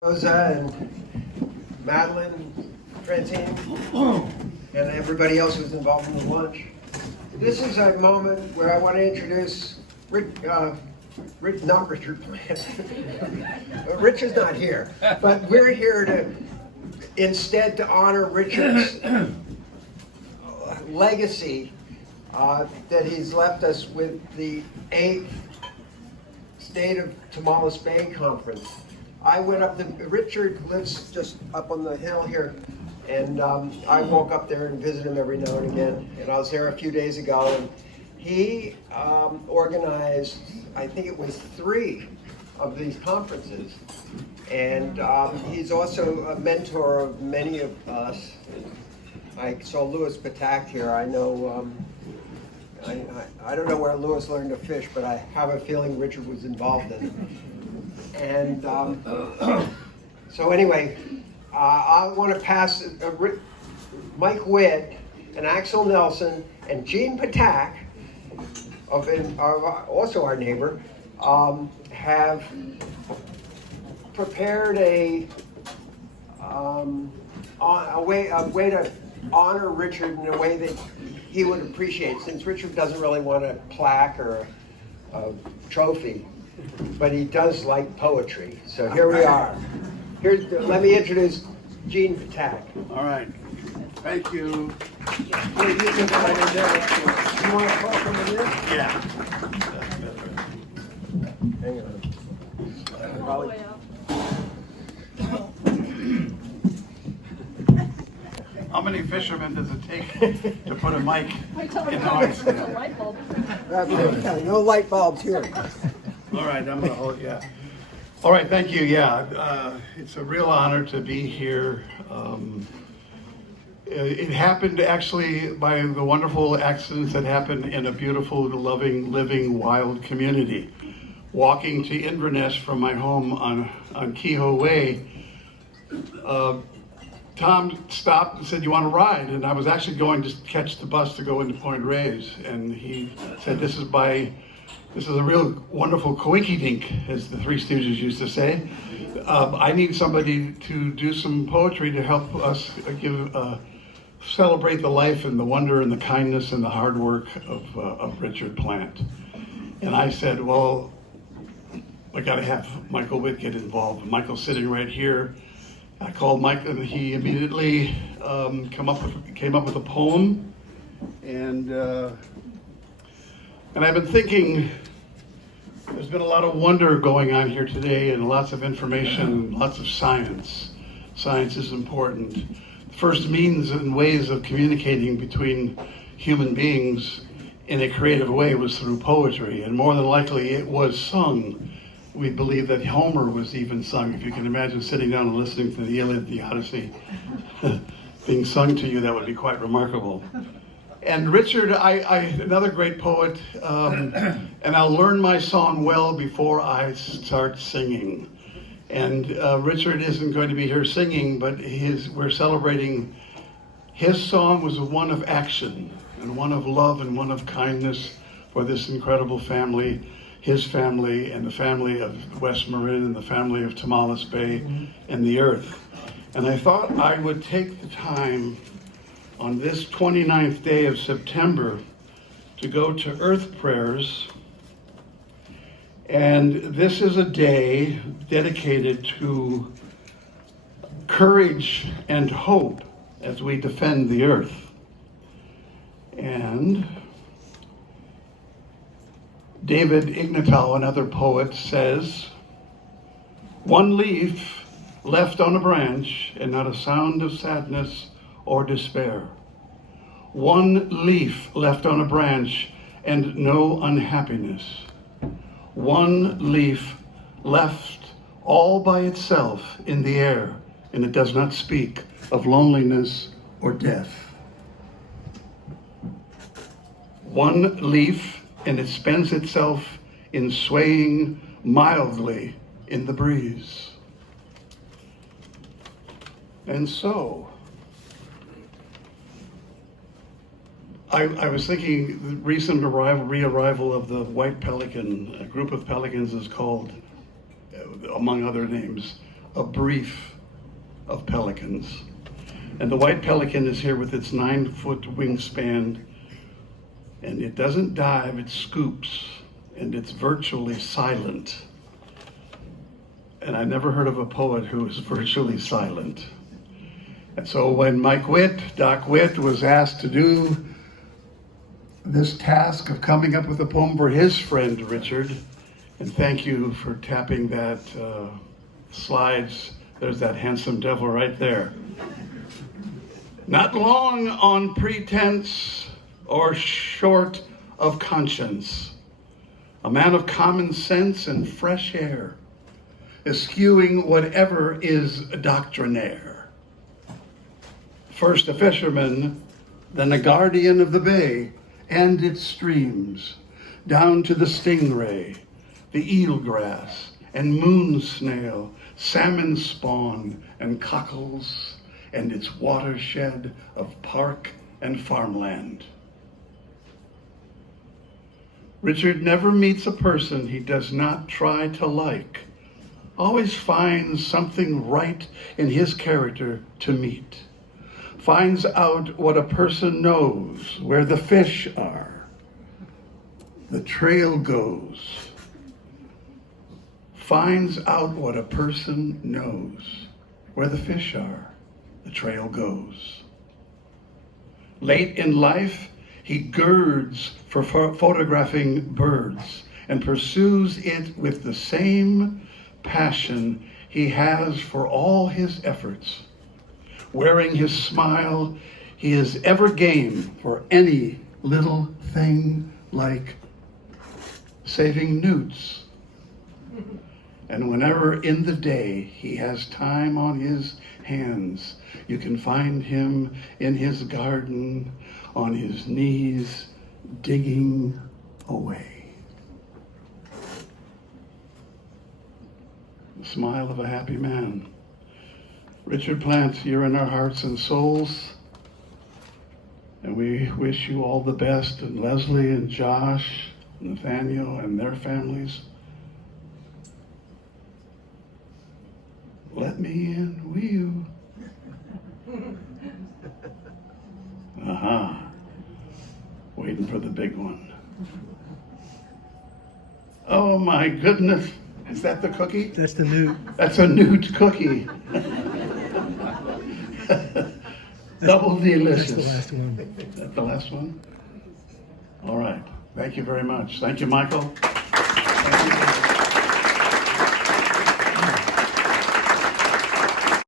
Rosa and Madeline, Francine, and everybody else who's involved in the lunch. This is a moment where I want to introduce not Richard Plant. Rich is not here, but we're here to instead to honor Richard's legacy that he's left us with the 8th State of Tomales Bay Conference. I went up to, Richard lives just up on the hill here, and I walk up there and visit him every now and again. And I was there a few days ago, and he organized, I think it was 3 of these conferences. And he's also a mentor of many of us. I saw Louis Patak here. I know, I don't know where Louis learned to fish, but I have a feeling Richard was involved in it. And so anyway, I want to pass Mike Witt and Axel Nelson and Gene Patak, also our neighbor, have prepared a way to honor Richard in a way that he would appreciate, since Richard doesn't really want a plaque or a trophy, but he does like poetry. So here we are. Let me introduce Gene Patak. All right. Thank you. You want to talk over there? Yeah. Hang on. How many fishermen does it take to put a mic in the ice? No light bulbs here. All right, I'm gonna hold, yeah. All right, thank you, yeah. It's a real honor to be here. It happened actually by the wonderful accidents that happened in a beautiful, loving, living, wild community. Walking to Inverness from my home on Kehoe Way, Tom stopped and said, "You want to ride?" And I was actually going to catch the bus to go into Point Reyes, and he said, This is a real wonderful coinky-dink, as the Three Stooges used to say. I need somebody to do some poetry to help us celebrate the life and the wonder and the kindness and the hard work of Richard Plant. And I said, well, I got to have Michael Witt get involved. Michael's sitting right here. I called Mike, and he immediately came up with a poem. And I've been thinking, there's been a lot of wonder going on here today, and lots of information, lots of science. Science is important. The first means and ways of communicating between human beings in a creative way was through poetry, and more than likely it was sung. We believe that Homer was even sung. If you can imagine sitting down and listening to the Iliad, the Odyssey being sung to you, that would be quite remarkable. And Richard, another great poet, and I'll learn my song well before I start singing. And Richard isn't going to be here singing, but we're celebrating. His song was one of action, and one of love, and one of kindness for this incredible family, his family, and the family of West Marin, and the family of Tomales Bay, and the earth. And I thought I would take the time on this 29th day of September to go to Earth Prayers. And this is a day dedicated to courage and hope as we defend the earth. And David Ignatow, another poet, says, "One leaf left on a branch and not a sound of sadness or despair. One leaf left on a branch and no unhappiness. One leaf left all by itself in the air, and it does not speak of loneliness or death. One leaf, and it spends itself in swaying mildly in the breeze." And so, I was thinking the recent re-arrival of the white pelican, a group of pelicans is called, among other names, a brief of pelicans. And the white pelican is here with its 9-foot wingspan, and it doesn't dive, it scoops, and it's virtually silent. And I never heard of a poet who was virtually silent. And so when Doc Witt, was asked to do this task of coming up with a poem for his friend Richard, and thank you for tapping that slides. There's that handsome devil right there. Not long on pretense or short of conscience, a man of common sense and fresh air, eschewing whatever is doctrinaire. First a fisherman, then a guardian of the bay and its streams, down to the stingray, the eelgrass and moon snail, salmon spawn and cockles, and its watershed of park and farmland. Richard never meets a person he does not try to like, always finds something right in his character to meet, finds out what a person knows, where the fish are, the trail goes. Finds out what a person knows, where the fish are, the trail goes. Late in life, he girds for photographing birds and pursues it with the same passion he has for all his efforts. Wearing his smile, he is ever game for any little thing like saving newts. And whenever in the day he has time on his hands, you can find him in his garden, on his knees, digging away. The smile of a happy man. Richard Plant, you're in our hearts and souls, and we wish you all the best, and Leslie and Josh, Nathaniel and their families. Let me in, will you? Aha. Waiting for the big one. Oh my goodness. Is that the cookie? That's the new. That's a newt cookie. Double delicious. That's the last one. Is that the last one? All right. Thank you very much. Thank you, Michael.